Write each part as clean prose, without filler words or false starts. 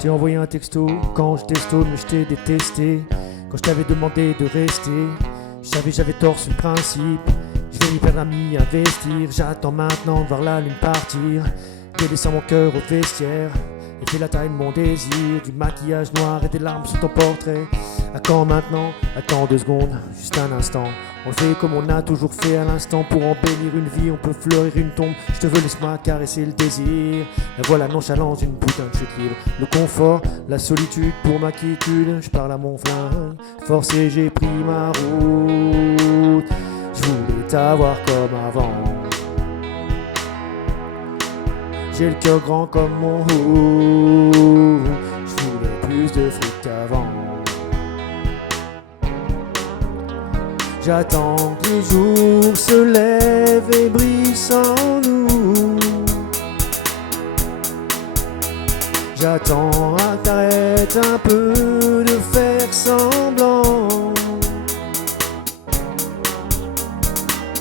T'ai envoyé un texto quand je testo, mais je t'ai détesté. Quand je t'avais demandé de rester, je savais j'avais tort sur le principe. Je vais y perdre à m'y investir. J'attends maintenant de voir la lune partir. Je descends mon cœur au vestiaire et fais la taille de mon désir. Du maquillage noir et des larmes sur ton portrait. À quand maintenant? Attends 2 secondes, juste un instant. On le fait comme on a toujours fait à l'instant. Pour embellir une vie, on peut fleurir une tombe. Je te veux, laisse-moi caresser le désir. La voilà nonchalance d'une putain de chute libre. Le confort, la solitude pour ma quiétude. Je parle à mon flingue, forcé j'ai pris ma route. Je voulais t'avoir comme avant. J'ai le cœur grand comme mon haut. Je voulais plus de fric qu'avant. J'attends que les jours se lèvent et brillent sans nous. J'attends à t'arrêter un peu de faire semblant.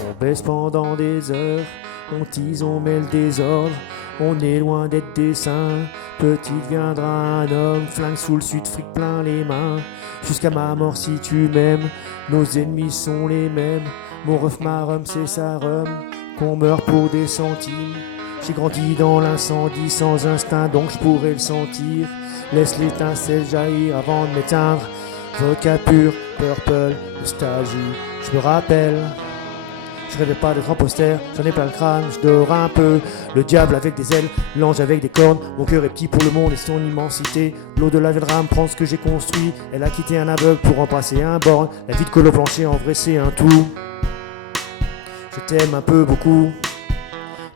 On baisse pendant des heures, on tease, on met le désordre. On est loin d'être des saints. Petite viendra un homme, flingue sous le sud, fric plein les mains. Jusqu'à ma mort si tu m'aimes, nos ennemis sont les mêmes. Mon ref, ma rhum, c'est sa rhum, qu'on meurt pour des centimes. J'ai grandi dans l'incendie sans instinct, donc je pourrais le sentir. Laisse l'étincelle jaillir avant de m'éteindre. Vodka pur, purple, nostalgie, je me rappelle. Je rêvais pas d'être en poster, j'en ai plein le crâne, je dors un peu. Le diable avec des ailes, l'ange avec des cornes. Mon cœur est petit pour le monde et son immensité. L'au-delà viendra me prendre ce que j'ai construit. Elle a quitté un aveugle pour embrasser un borgne. La vie de colo plancher en vrai c'est un tout. Je t'aime un peu beaucoup.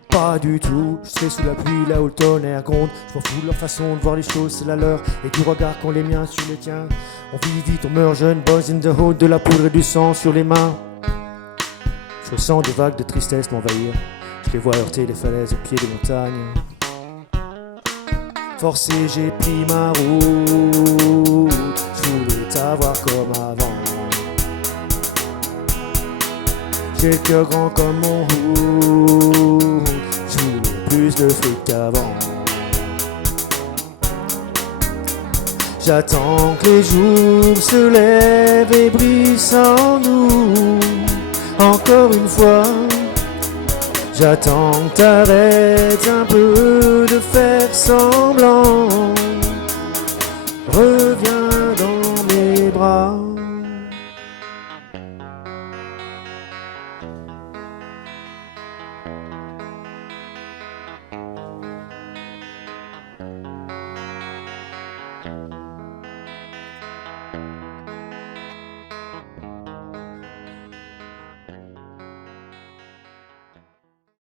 Pas du tout, je serai sous la pluie là où le tonnerre gronde. Je m'en fous de leur façon de voir les choses, c'est la leur. Et du regard qu'ont les miens sur les tiens. On vit vite, on meurt jeune, boys in the hood. De la poudre et du sang sur les mains. Je ressens des vagues de tristesse m'envahir. Je les vois heurter les falaises au pied des montagnes. Forcé j'ai pris ma route. Je voulais t'avoir comme avant. J'ai le cœur grand comme mon hood. Je voulais plus de fric qu'avant. J'attends que les jours se lèvent et brillent sans nous. Encore une fois, j'attends que t'arrêtes un peu de faire semblant.